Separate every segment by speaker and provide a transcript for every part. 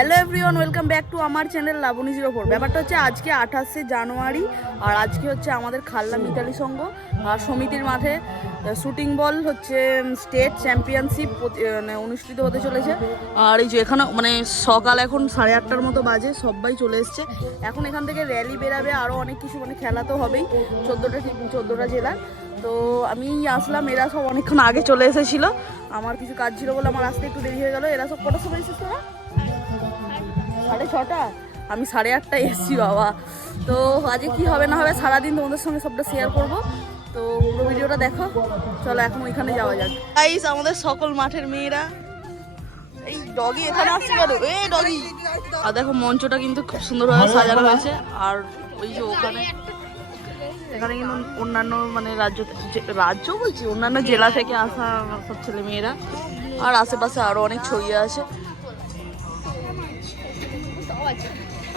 Speaker 1: Hello everyone welcome back to আমার channel Laboni zero four ব্যাপারটা হচ্ছে আজকে আঠাশে জানুয়ারি, আর আজকে হচ্ছে আমাদের খাল্লা মিতালি সংঘ আর সমিতির মাঠে শুটিং বল হচ্ছে স্টেট চ্যাম্পিয়নশিপ মানে অনুষ্ঠিত হতে চলেছে। আর এই যে এখানে মানে সকাল এখন সাড়ে আটটার মতো বাজে, সবাই চলে এসছে। এখন এখান থেকে র্যালি বেরাবে আরও অনেক কিছু মানে খেলা তো হবেই, চোদ্দোটা চোদ্দোটা জেলার। তো আমি আসলাম, এরা সব অনেকক্ষণ আগে চলে এসেছিল। আমার কিছু কাজ ছিল বলে আমার আসতে একটু দেরি হয়ে গেলো। এরা সব কটার সময় এসেছিস তোরা? সাড়ে ছটা? আমি সাড়ে আটটায় এসেছি, বাবা। তো আজকে কি হবে না হবে সারাদিন তোমাদের সঙ্গে সবটা শেয়ার করব। তো পুরো ভিডিওটা দেখো। চলো এখন ওইখানে যাওয়া যাক। গাইস আমাদের সকল মাঠের মেয়েরা। এই ডগি এখানে আসছে কেন? এই ডগি আর দেখো, মঞ্চটা কিন্তু খুব সুন্দরভাবে সাজানো হয়েছে। আর ওই যে ওখানে এখানে কিন্তু অন্যান্য মানে রাজ্য রাজ্য বলছি, অন্যান্য জেলা থেকে আসা সব ছেলে মেয়েরা। আর আশেপাশে আরও অনেক ছড়িয়ে আছে।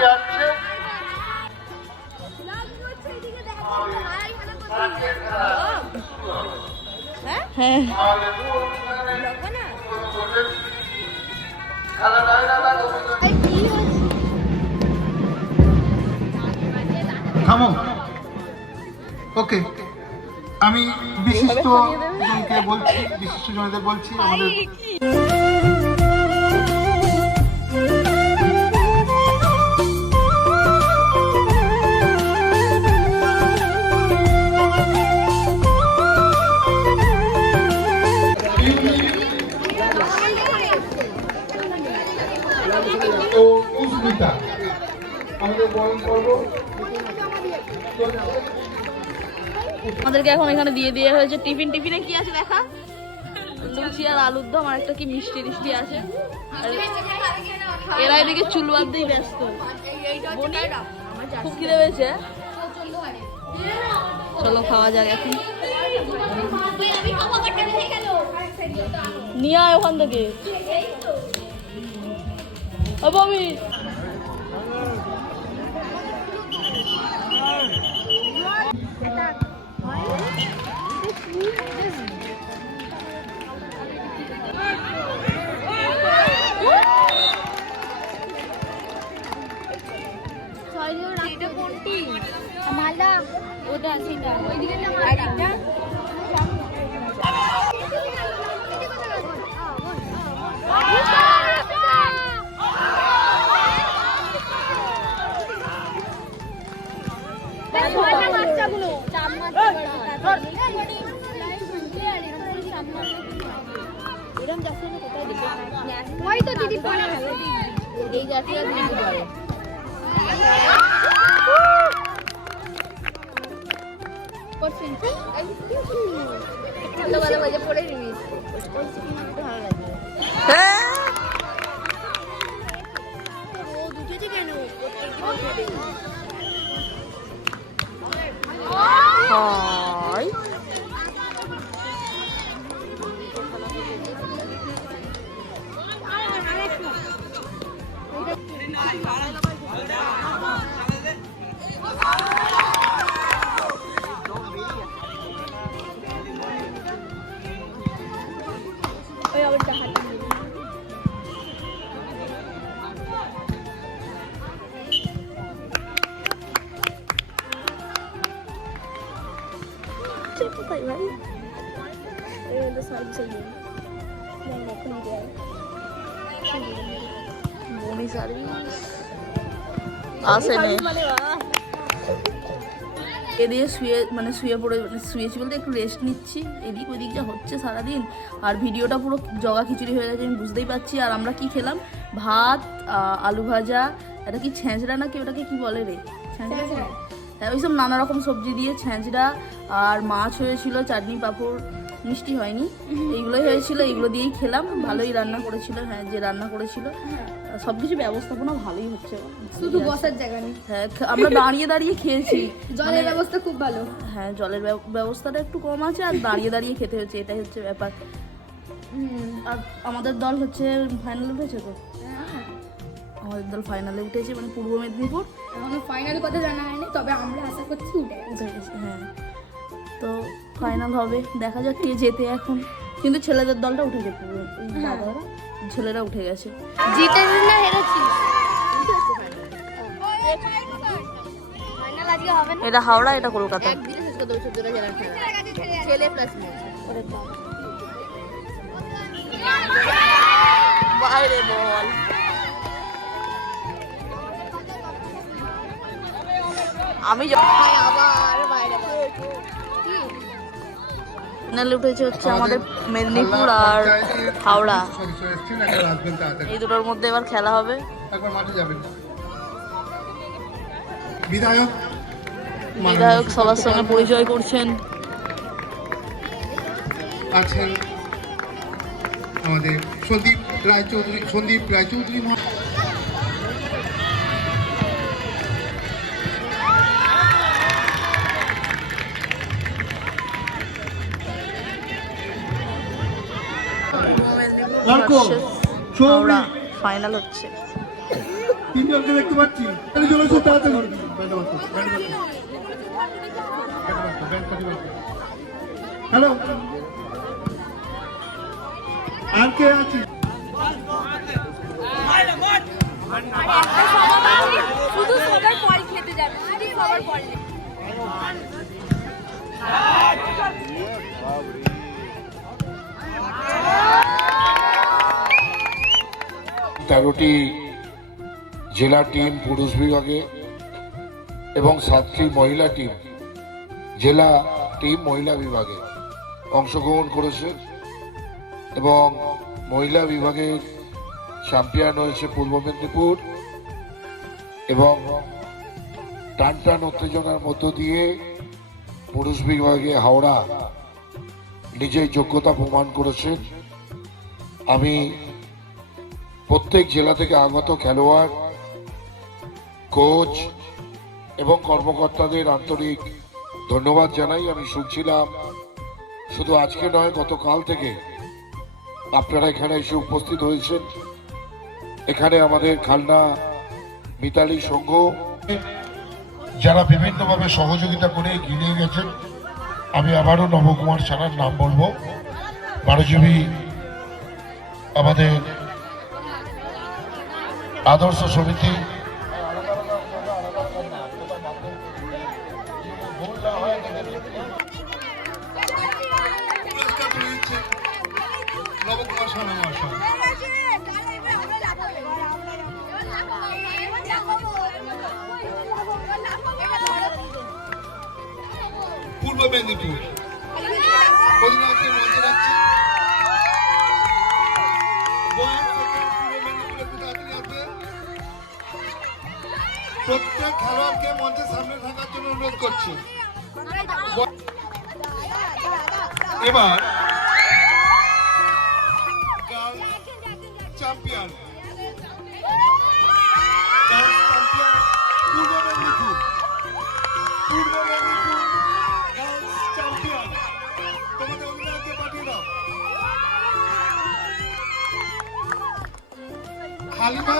Speaker 2: যাচ্ছে
Speaker 1: হ্যাঁ।
Speaker 2: থামো। ওকে। আমি বিশিষ্ট জনকে বলছি বিশিষ্ট জনদের বলছি আমাদের
Speaker 1: আমাদেরকে এখন এখানে দিয়ে দেওয়া হয়েছে টিফিন। টিফিনে কি আছে দেখা? লুচি আর আলুর দম আর একটা কি মিষ্টি মিষ্টি আছে। এরা এদিকে চুল বাঁধতেই ব্যস্ত। খুব খিদে চলো খাওয়া যাক এখন। নিয়ে আয় ওখান থেকে। বমি।
Speaker 3: মালদা। ওটা সেটা। ওইদিকে আরেকটা দিদি পড়ে এই জাতীয় দিদি পড়ে ভালো ভালো Siyempre
Speaker 1: tayo,
Speaker 3: right? Ayun, tapos
Speaker 1: sabi
Speaker 3: sa yun. Nang
Speaker 1: makundiyan. Bumi service. Asin eh. আসেনি এদিকে শুয়ে মানে শুয়ে পড়ে মানে শুয়েছি বলতে একটু রেস্ট নিচ্ছি। এদিক ওদিক যা হচ্ছে সারাদিন আর ভিডিওটা পুরো জগা খিচুড়ি হয়ে গেছে আমি বুঝতেই পারছি। আর আমরা কি খেলাম? ভাত আলু ভাজা এটা কি ছেঁচড়া নাকি ওটাকে কি বলে রে? ছেঁচড়া। হ্যাঁ ওইসব নানা রকম সবজি দিয়ে ছেঁচড়া আর মাছ হয়েছিল চাটনি পাঁপড়। মিষ্টি হয়নি। এইগুলোই হয়েছিল এইগুলো দিয়েই খেলাম। ভালোই রান্না করেছিল হ্যাঁ যে রান্না করেছিল। সব কিছু ব্যবস্থাপনা ভালোই হচ্ছে।
Speaker 3: শুধু বসার জায়গা নেই।
Speaker 1: হ্যাঁ আমরা দাঁড়িয়ে দাঁড়িয়ে খেয়েছি।
Speaker 3: জলের ব্যবস্থা খুব ভালো।
Speaker 1: হ্যাঁ জলের ব্যবস্থাটা একটু কম আছে আর দাঁড়িয়ে দাঁড়িয়ে খেতে হচ্ছে এটাই হচ্ছে ব্যাপার। আর আমাদের দল হচ্ছে ফাইনাল উঠেছে তো? আমাদের দল ফাইনালে উঠেছে মানে পূর্ব মেদিনীপুর।
Speaker 3: এখনও ফাইনাল কথা জানা হয়নি তবে আমরা আশা করছি উঠে
Speaker 1: হ্যাঁ। তো ফাইনাল হবে। দেখা যাক কে যেতে এখন। কিন্তু ছেলেদের দলটা উঠেছে পুরো ওই দাদারা ছেলেরা উঠে গেছে।
Speaker 3: জিতেছিস না না।
Speaker 1: এটা হাওড়া এটা কলকাতা।
Speaker 3: ছেলে প্লাস
Speaker 1: বাইরে বল। আমি
Speaker 3: আবার বাইরে
Speaker 1: ফাইনালে উঠেছে হচ্ছে আমাদের মেদিনীপুর আর হাওড়া। এই দুটোর মধ্যে এবার খেলা হবে।
Speaker 2: বিধায়ক
Speaker 1: বিধায়ক সবার সঙ্গে পরিচয় করছেন।
Speaker 2: আছেন আমাদের সন্দীপ রায়চৌধুরী সন্দীপ রায়চৌধুরী লালকো,
Speaker 1: হাওড়া ফাইনাল হচ্ছে।
Speaker 2: তিনজনকে দেখতে পাচ্ছি। চলে এসো তাড়াতাড়ি। হ্যালো। আর কে আছে?
Speaker 3: শুধু সবার পল খেতে যাবে শুধু সবার পল
Speaker 4: তেরোটি জেলা টিম, পুরুষ বিভাগে এবং সাতটি মহিলা টিম, জেলা টিম মহিলা বিভাগে অংশগ্রহণ করেছে এবং মহিলা বিভাগের চ্যাম্পিয়ন হয়েছে পূর্ব মেদিনীপুর এবং টান টান উত্তেজনার মধ্য দিয়ে পুরুষ বিভাগে হাওড়া নিজের যোগ্যতা প্রমাণ করেছেন আমি প্রত্যেক জেলা থেকে আগত খেলোয়াড়, কোচ এবং কর্মকর্তাদের আন্তরিক ধন্যবাদ জানাই। আমি শুনছিলাম শুধু আজকে নয়, গতকাল থেকে আপনারা এখানে এসে উপস্থিত হয়েছেন। এখানে আমাদের খালনা মিতালি সংঘ, যারা বিভিন্নভাবে সহযোগিতা করে এগিয়ে গেছেন। আমি আবারও নবকুমার সানার নাম বলব। বারোজীবী আমাদের আদর্শ সমিতি।
Speaker 2: পূর্ব মেদিনীপুর। প্রত্যেক খেলোয়াড়কে মঞ্চের সামনে থাকার জন্য অনুরোধ করছি। এবার চ্যাম্পিয়ন। পূর্ব মেদিনীপুর। পূর্ব মেদিনীপুর গার্লস চ্যাম্পিয়ন। তোমাদের অধিনায়ককে পাঠিয়ে দাও। হালিমা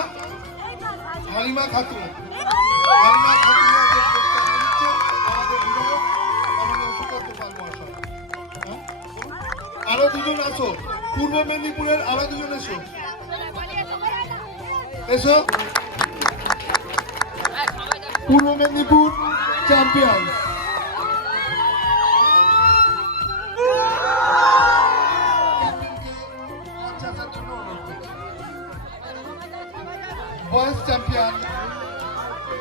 Speaker 2: হালিমা খাতুন। হালিমা হ্যাঁ? আরও দুজন আছো পূর্ব মেদিনীপুরের আরও দুজন এসো। এসো। পূর্ব মেদিনীপুর চ্যাম্পিয়ন চ্যাম্পিয়ন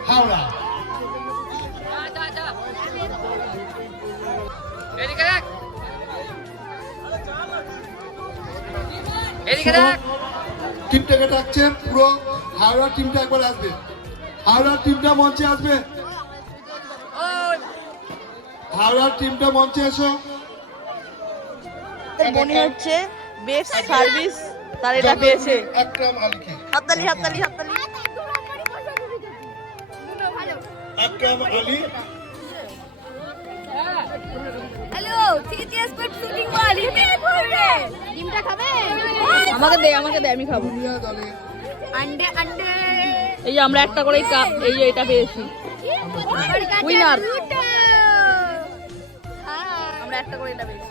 Speaker 2: হাওড়া
Speaker 5: টিমটাকে ডাকছে পুরো হাওড়া টিমটা একবার আসবে। হাওড়ার টিমটা মঞ্চে আসবে। হাওড়ার টিমটা মঞ্চে এসো।
Speaker 1: মনে হচ্ছে বেস্ট সার্ভিস তার এটা পেয়েছে।
Speaker 5: একদম
Speaker 1: হাততালি হাততালি হাততালি।
Speaker 3: ভালো
Speaker 5: Ekram Ali
Speaker 3: hello CTS shooting ডিমটা খাবে?
Speaker 1: আমাকে দে আমাকে দে আমি খাব।
Speaker 3: আন্ডে আন্ডে।
Speaker 1: এই যে আমরা একটা করেই কা- এই যে এটা পেয়েছি। Winner. আমরা একটা করে এটা পেয়েছি।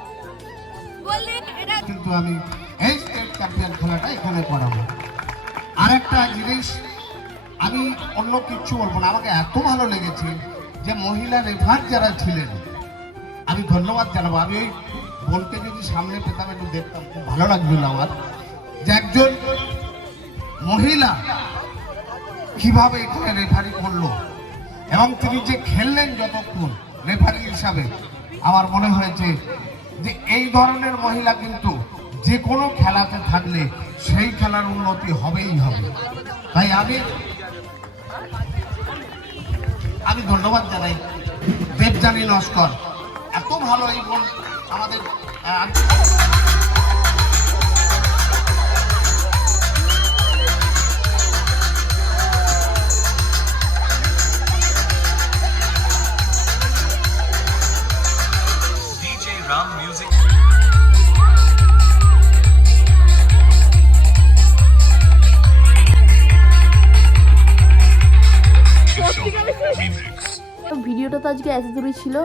Speaker 5: কিন্তু আমি এই স্টেট চ্যাম্পিয়ন খেলাটা এখানে করাবো। আরেকটা জিনিস আমি অন্য কিচ্ছু বলব না। আমাকে এত ভালো লেগেছে যে মহিলা রেফার যারা ছিলেন, আমি ধন্যবাদ জানাব। আমি ওই বোনকে যদি সামনে পেতাম, একটু দেখতাম। খুব ভালো লাগছিল আমার যে একজন মহিলা কীভাবে এখানে রেফারি করল এবং তিনি যে খেললেন যতক্ষণ রেফারি হিসাবে, আমার মনে হয়েছে যে এই ধরনের মহিলা কিন্তু যে কোনো খেলাতে থাকলে সেই খেলার উন্নতি হবেই হবে। তাই আমি আমি ধন্যবাদ জানাই। দেবজানী নস্কর এত ভালো এই বোন আমাদের
Speaker 1: আজকে এত দূরই ছিল,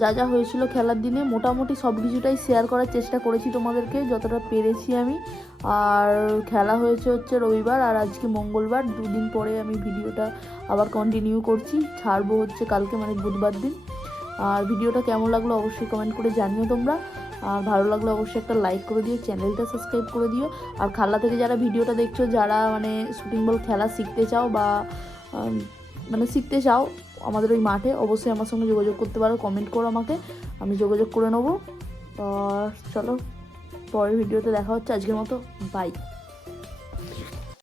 Speaker 1: যা যা হয়েছিল খেলার দিনে, মোটামুটি সব কিছুটাই শেয়ার করার চেষ্টা করেছি তোমাদেরকে, যতটা পেরেছি আমি। আর খেলা হয়েছে হচ্ছে রবিবার, আর আজকে মঙ্গলবার, দুদিন পরে আমি ভিডিওটা আবার কন্টিনিউ করছি, ছাড়বো হচ্ছে কালকে মানে বুধবার দিন। আর ভিডিওটা কেমন লাগল অবশ্যই কমেন্ট করে জানিও তোমরা। আর ভালো লাগলে অবশ্যই একটা লাইক করে দিও চ্যানেলটা সাবস্ক্রাইব করে দিও। আর খাল্লা থেকে যারা ভিডিওটা দেখছ, যারা মানে শুটিং বল খেলা শিখতে চাও বা মানে শিখতে চাও আমাদের ওই মাঠে, অবশ্যই আমার সঙ্গে যোগাযোগ করতে পারো কমেন্ট করো আমাকে, আমি যোগাযোগ করে নেব। আর চলো, পরের ভিডিওতে দেখা হচ্ছে, আজকের মতো বাই